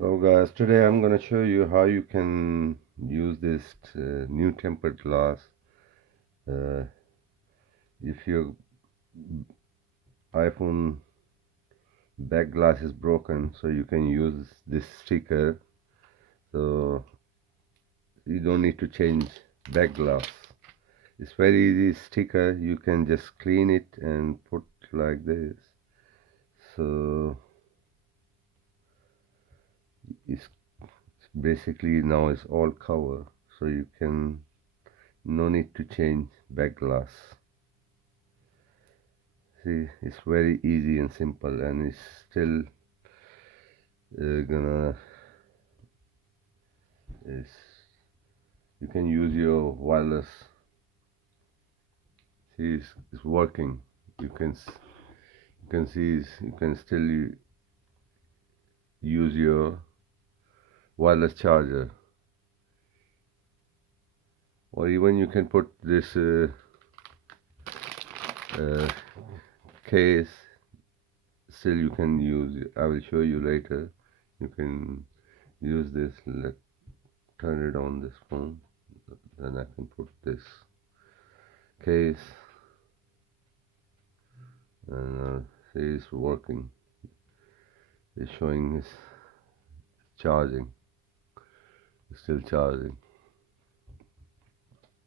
So guys, today I'm gonna show you how you can use this new tempered glass uh, if your iPhone back glass is broken, so you can use this sticker, so you don't need to change back glass. It's very easy sticker. You can just clean it and put like this, so it's basically now it's all cover, so you can no need to change back glass. See, it's very easy and simple, and it's still gonna is you can use your wireless. See, it's working. You can see you can still use your wireless charger, or even you can put this uh, case. Still, you can use it. I will show you later. You can use this. Turn it on this phone, then I can put this case, and see, it's working. It's showing it's charging. It's still charging.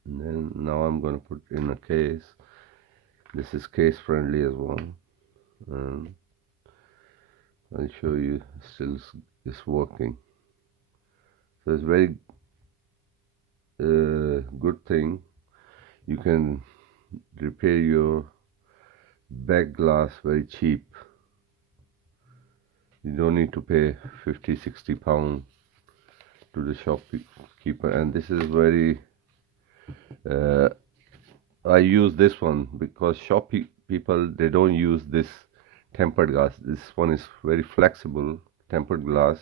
And then now I'm going to put in a case. This is case friendly as well, and I'll show you still it's working. So it's very good thing. You can repair your back glass very cheap. You don't need to pay 50-60 pounds to the shopkeeper, and this is very I use this one because people, they don't use this tempered glass. This one is very flexible. Tempered glass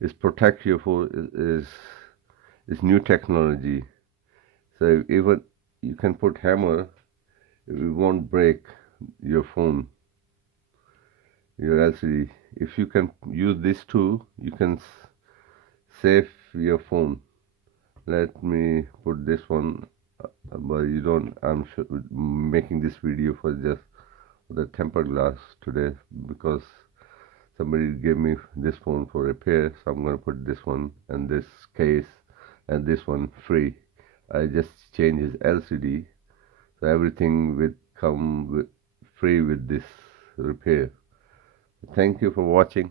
is protect you for is new technology. So even you can put hammer, it won't break your phone, your LCD. If you can use this too, you can save your phone. Let me put this one, but you don't. I'm making this video for just the tempered glass today because somebody gave me this phone for repair, so I'm going to put this one and this case and this one free. I just change his LCD, so everything will come free with this repair. Thank you for watching.